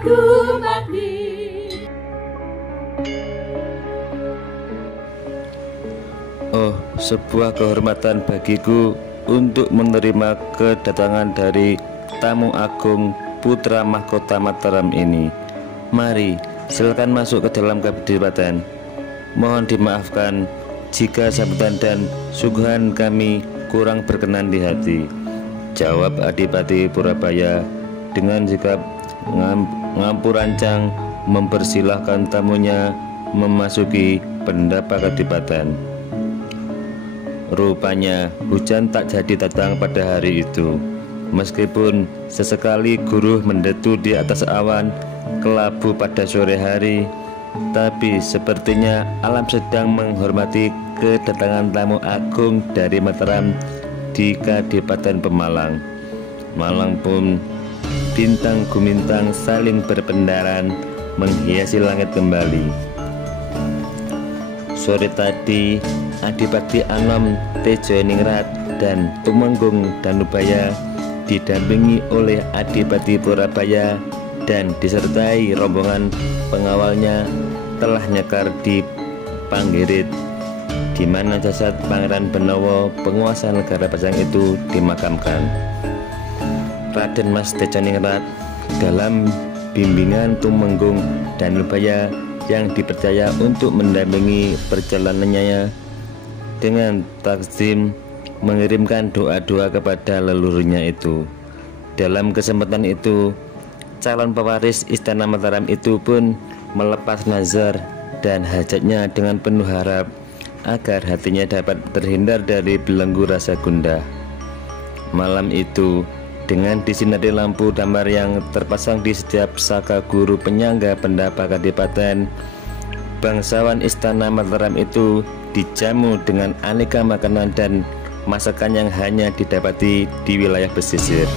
aku mati. Oh, sebuah kehormatan bagiku untuk menerima kedatangan dari tamu agung putra mahkota Mataram ini. Mari, silakan masuk ke dalam kadipaten. Mohon dimaafkan jika sambutan dan suguhan kami kurang berkenan di hati, jawab Adipati Purabaya dengan sikap ngampurancang mempersilahkan tamunya memasuki pendapa kadipaten. Rupanya hujan tak jadi datang pada hari itu. Meskipun sesekali guruh mendetu di atas awan kelabu pada sore hari, tapi sepertinya alam sedang menghormati kedatangan tamu agung dari Mataram di Kadipaten Pemalang. Malang pun bintang gumintang saling berpendaran menghiasi langit kembali. Sore tadi, Adipati Anom Tejoningrat dan Tumenggung Danubaya didampingi oleh Adipati Purabaya dan disertai rombongan pengawalnya telah nyekar di Panggirit, di mana jasad Pangeran Benowo, penguasa negara Bajang itu dimakamkan. Raden Mas Tejoningrat dalam bimbingan Tumenggung Danubaya yang dipercaya untuk mendampingi perjalanannya dengan takzim mengirimkan doa-doa kepada leluhurnya itu. Dalam kesempatan itu, calon pewaris Istana Mataram itu pun melepas nazar dan hajatnya dengan penuh harap agar hatinya dapat terhindar dari belenggu rasa gundah. Malam itu, dengan disinari lampu damar yang terpasang di setiap saka guru penyangga pendapa kadipaten, bangsawan Istana Mataram itu dijamu dengan aneka makanan dan masakan yang hanya didapati di wilayah pesisir.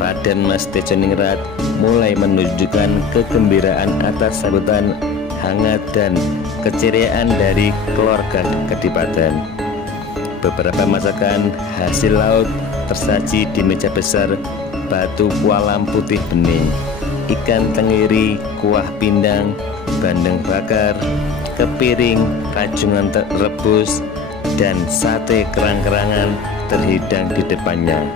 Raden Mas Tejoningrat mulai menunjukkan kegembiraan atas sambutan hangat dan keceriaan dari keluarga kadipaten. Beberapa masakan hasil laut tersaji di meja besar, batu kualam putih bening, ikan tenggiri, kuah pindang, bandeng bakar, kepiring, rajungan rebus, dan sate kerang-kerangan terhidang di depannya.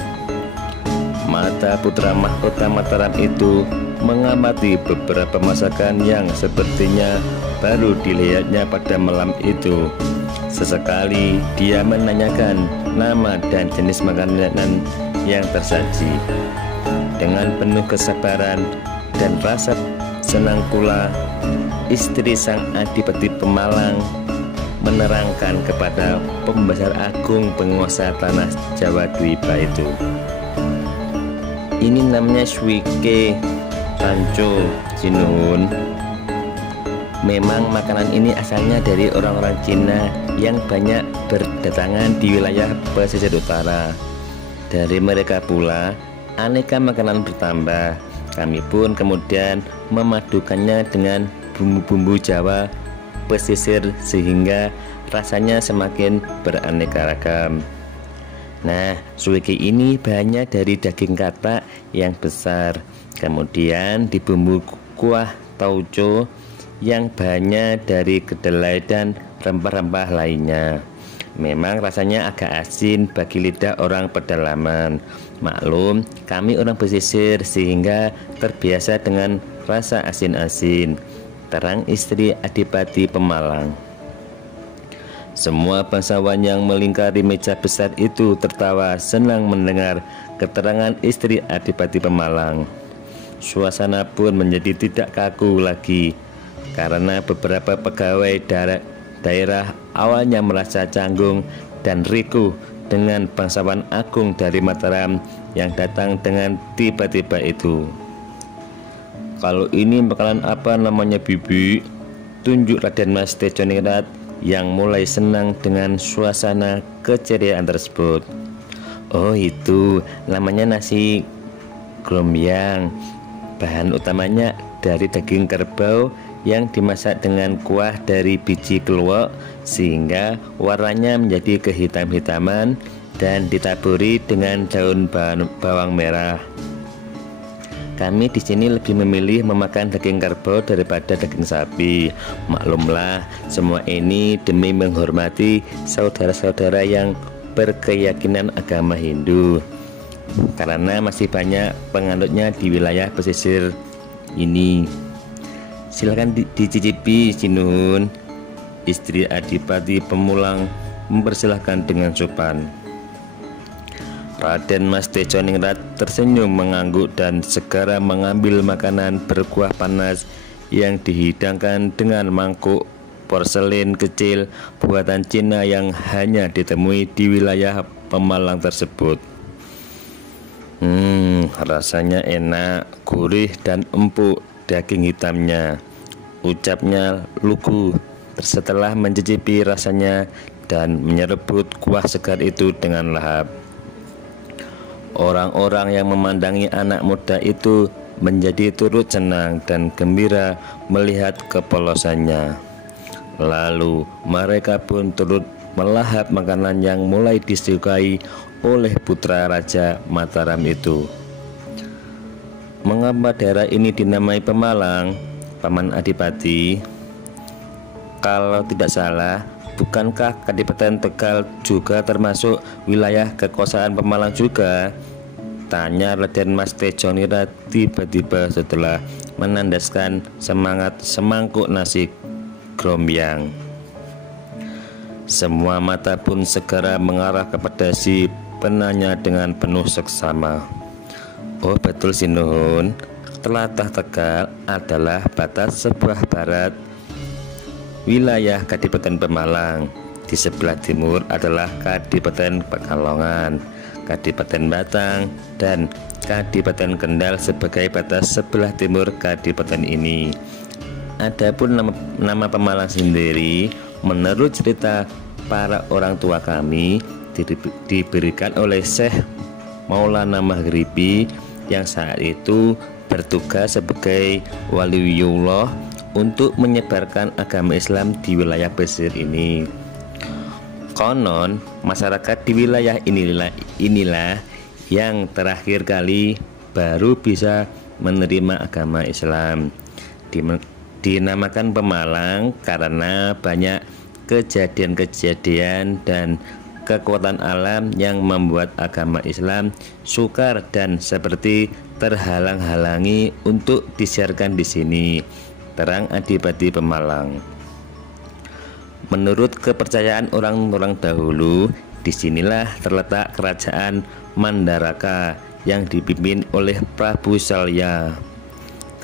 Mata putra mahkota Mataram itu mengamati beberapa masakan yang sepertinya baru dilihatnya pada malam itu. Sesekali dia menanyakan nama dan jenis makanan yang tersaji. Dengan penuh kesabaran dan rasa senang pula, istri sang Adipati Pemalang menerangkan kepada pembesar agung penguasa tanah Jawa Dwipa itu, ini namanya Swike Ranco Jinuhun. Memang makanan ini asalnya dari orang-orang Cina yang banyak berdatangan di wilayah pesisir utara. Dari mereka pula aneka makanan bertambah. Kami pun kemudian memadukannya dengan bumbu-bumbu Jawa pesisir sehingga rasanya semakin beraneka ragam. Nah, suwiki ini banyak dari daging katak yang besar, kemudian dibumbu kuah tauco yang banyak dari kedelai dan rempah-rempah lainnya. Memang rasanya agak asin bagi lidah orang pedalaman. Maklum, kami orang pesisir sehingga terbiasa dengan rasa asin-asin, terang istri Adipati Pemalang. Semua bangsawan yang melingkari meja besar itu tertawa senang mendengar keterangan istri Adipati Pemalang. Suasana pun menjadi tidak kaku lagi, karena beberapa pegawai daerah awalnya merasa canggung dan ricuh dengan bangsawan agung dari Mataram yang datang dengan tiba-tiba itu. Kalau ini makanan apa namanya bibi? Tunjuk Raden Mas Tejoningrat yang mulai senang dengan suasana keceriaan tersebut. Oh, itu namanya nasi grombyang. Bahan utamanya dari daging kerbau yang dimasak dengan kuah dari biji keluak sehingga warnanya menjadi kehitam-hitaman dan ditaburi dengan daun bawang merah. Kami di sini lebih memilih memakan daging kerbau daripada daging sapi. Maklumlah, semua ini demi menghormati saudara-saudara yang berkeyakinan agama Hindu, karena masih banyak penganutnya di wilayah pesisir ini. Silakan dicicipi, Sinuhun. Istri Adipati Pemulang mempersilahkan dengan sopan. Raden Mas Tejoningrat tersenyum mengangguk dan segera mengambil makanan berkuah panas yang dihidangkan dengan mangkuk porselen kecil buatan Cina yang hanya ditemui di wilayah Pemalang tersebut. Rasanya enak, gurih dan empuk daging hitamnya, ucapnya lugu setelah mencicipi rasanya dan menyerebut kuah segar itu dengan lahap. Orang-orang yang memandangi anak muda itu menjadi turut senang dan gembira melihat kepolosannya. Lalu mereka pun turut melahap makanan yang mulai disukai oleh putra Raja Mataram itu. Mengapa daerah ini dinamai Pemalang, Paman Adipati? Kalau tidak salah, bukankah Kadipaten Tegal juga termasuk wilayah kekuasaan Pemalang juga? Tanya Raden Mas Tejoningrat tiba-tiba setelah menandaskan semangat semangkuk nasi grombyang. Semua mata pun segera mengarah kepada si penanya dengan penuh seksama. Oh betul, Sinuhun, Tlatah Tegal adalah batas sebelah barat wilayah Kadipaten Pemalang. Di sebelah timur adalah Kadipaten Pekalongan, Kadipaten Batang, dan Kadipaten Kendal sebagai batas sebelah timur kadipaten ini. Adapun nama Pemalang sendiri, menurut cerita para orang tua kami, diberikan oleh Syekh Maulana Maghribi yang saat itu bertugas sebagai waliullah untuk menyebarkan agama Islam di wilayah pesisir ini. Konon masyarakat di wilayah inilah yang terakhir kali baru bisa menerima agama Islam. Dinamakan Pemalang karena banyak kejadian-kejadian dan kekuatan alam yang membuat agama Islam sukar dan seperti terhalang-halangi untuk disiarkan di sini, terang Adipati Pemalang. Menurut kepercayaan orang-orang dahulu, disinilah terletak kerajaan Mandaraka yang dipimpin oleh Prabu Salya.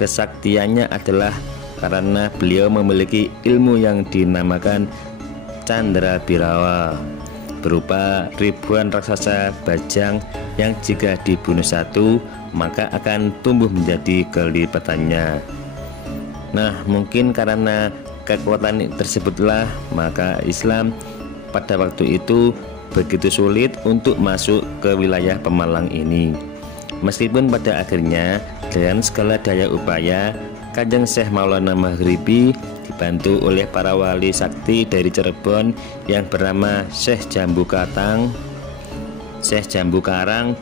Kesaktiannya adalah karena beliau memiliki ilmu yang dinamakan Candra Birawa, berupa ribuan raksasa bajang yang jika dibunuh satu maka akan tumbuh menjadi kelipatannya. Nah, mungkin karena kekuatan tersebutlah maka Islam pada waktu itu begitu sulit untuk masuk ke wilayah Pemalang ini. Meskipun pada akhirnya dengan segala daya upaya Kanjeng Syekh Maulana Maghribi dibantu oleh para wali sakti dari Cirebon yang bernama Syekh Jambu Karang,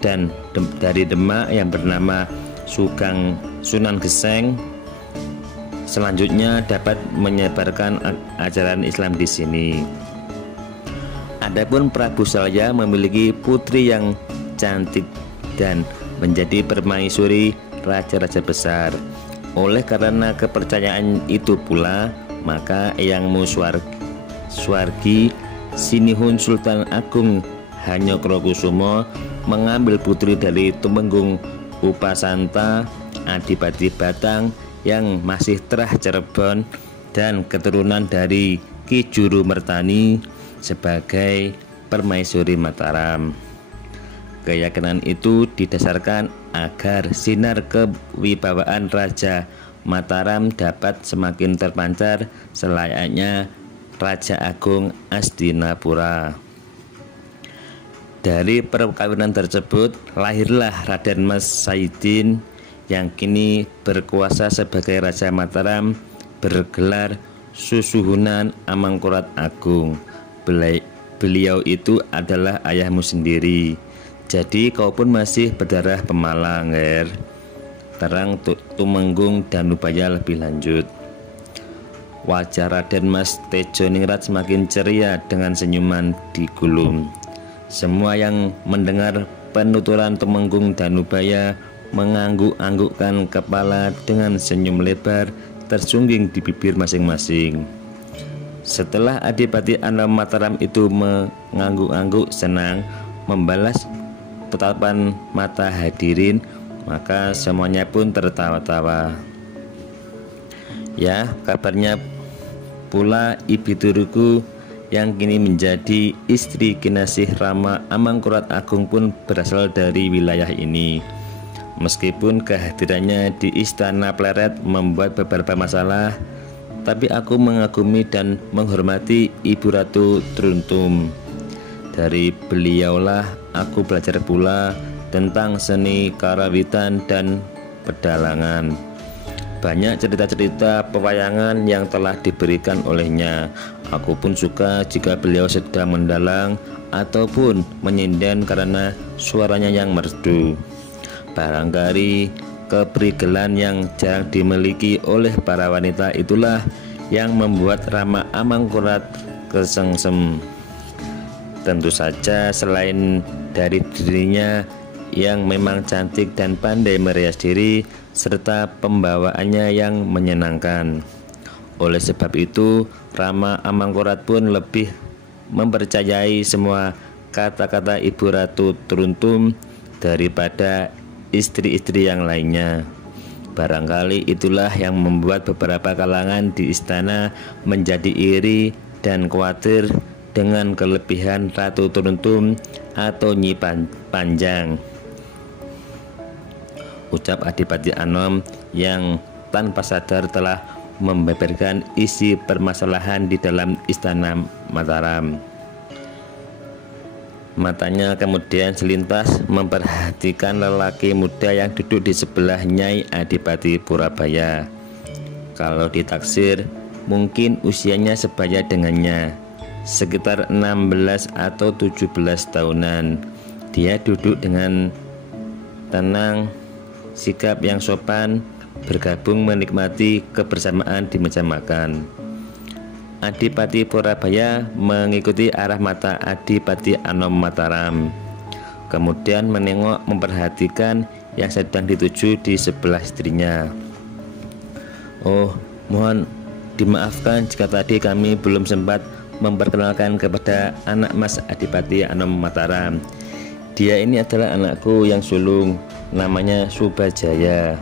dan dari Demak yang bernama Sugeng Sunan Geseng, selanjutnya dapat menyebarkan ajaran Islam di sini. Adapun Prabu Salya memiliki putri yang cantik dan menjadi permaisuri raja-raja besar. Oleh karena kepercayaan itu pula, maka Eyangmu Swargi Sinuhun Sultan Agung Hanyokrokusumo mengambil putri dari Tumenggung Upasanta Adipati Batang yang masih terah Cirebon dan keturunan dari Ki Juru Mertani sebagai permaisuri Mataram. Keyakinan itu didasarkan agar sinar kewibawaan Raja Mataram dapat semakin terpancar selayaknya Raja Agung Astinapura. Dari perkawinan tersebut lahirlah Raden Mas Saidin yang kini berkuasa sebagai Raja Mataram, bergelar Susuhunan Amangkurat Agung. Beliau itu adalah ayahmu sendiri. Jadi kau pun masih berdarah Pemalang, Ger. terang Tumenggung Danubaya lebih lanjut. Wajah Raden Mas Tejoningrat semakin ceria dengan senyuman di gulung. Semua yang mendengar penuturan Tumenggung Danubaya mengangguk-anggukkan kepala dengan senyum lebar tersungging di bibir masing-masing. Setelah Adipati Anom Mataram itu mengangguk-angguk senang membalas tatapan mata hadirin, maka semuanya pun tertawa-tawa. Ya, kabarnya pula Ibu Turuku yang kini menjadi istri Kinasih Rama Amangkurat Agung pun berasal dari wilayah ini. Meskipun kehadirannya di Istana Pleret membuat beberapa masalah, tapi aku mengagumi dan menghormati Ibu Ratu Truntum. Dari beliaulah aku belajar pula tentang seni karawitan dan pedalangan. Banyak cerita-cerita pewayangan yang telah diberikan olehnya. Aku pun suka jika beliau sedang mendalang ataupun menyinden karena suaranya yang merdu. Barangkali keprigelan yang jarang dimiliki oleh para wanita itulah yang membuat Rama Amangkurat kesengsem. Tentu saja selain dari dirinya yang memang cantik dan pandai merias diri serta pembawaannya yang menyenangkan. Oleh sebab itu, Rama Amangkurat pun lebih mempercayai semua kata-kata Ibu Ratu Truntum daripada istri-istri yang lainnya. Barangkali itulah yang membuat beberapa kalangan di istana menjadi iri dan khawatir dengan kelebihan Ratu Truntum atau Nyi Panjang, ucap Adipati Anom yang tanpa sadar telah membeberkan isi permasalahan di dalam Istana Mataram. Matanya kemudian selintas memperhatikan lelaki muda yang duduk di sebelah Nyai Adipati Purabaya. Kalau ditaksir, mungkin usianya sebaya dengannya, sekitar 16 atau 17 tahunan. Dia duduk dengan tenang, sikap yang sopan, bergabung menikmati kebersamaan di meja makan. Adipati Purabaya mengikuti arah mata Adipati Anom Mataram, kemudian menengok memperhatikan yang sedang dituju di sebelah istrinya. Oh, mohon dimaafkan jika tadi kami belum sempat memperkenalkan kepada anak Mas Adipati Anom Mataram. Dia ini adalah anakku yang sulung, namanya Subajaya.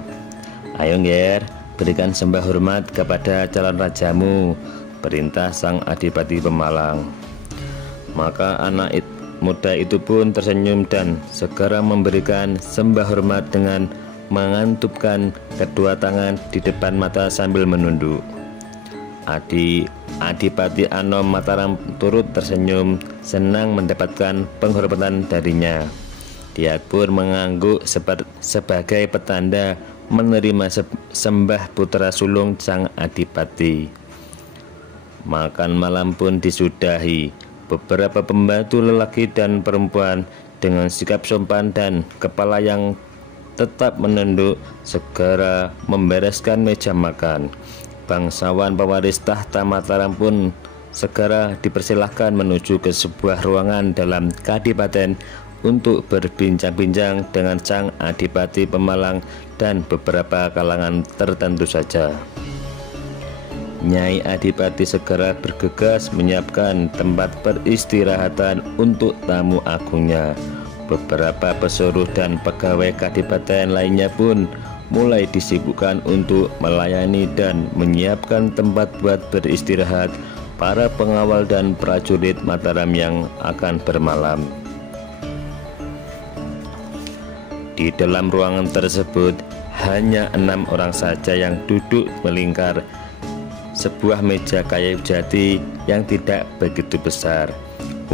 Ayo Nger, berikan sembah hormat kepada calon rajamu, perintah sang Adipati Pemalang. Maka anak muda itu pun tersenyum dan segera memberikan sembah hormat dengan mengantupkan kedua tangan di depan mata sambil menunduk. Adipati Anom Mataram turut tersenyum, senang mendapatkan penghormatan darinya. Dia pun mengangguk sebagai petanda menerima sembah putra sulung sang Adipati. Makan malam pun disudahi. Beberapa pembantu lelaki dan perempuan dengan sikap sopan dan kepala yang tetap menunduk segera membereskan meja makan. Bangsawan pewaris tahta Mataram pun segera dipersilahkan menuju ke sebuah ruangan dalam kadipaten untuk berbincang-bincang dengan sang Adipati Pemalang dan beberapa kalangan tertentu saja. Nyai Adipati segera bergegas menyiapkan tempat peristirahatan untuk tamu agungnya. Beberapa pesuruh dan pegawai kadipaten lainnya pun mulai disibukkan untuk melayani dan menyiapkan tempat buat beristirahat para pengawal dan prajurit Mataram yang akan bermalam. Di dalam ruangan tersebut hanya 6 orang saja yang duduk melingkar sebuah meja kayu jati yang tidak begitu besar.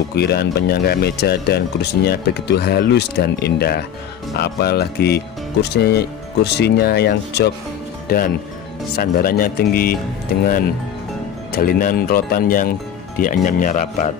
Ukiran penyangga meja dan kursinya begitu halus dan indah, apalagi kursinya yang jok dan sandarannya tinggi dengan jalinan rotan yang dianyamnya rapat.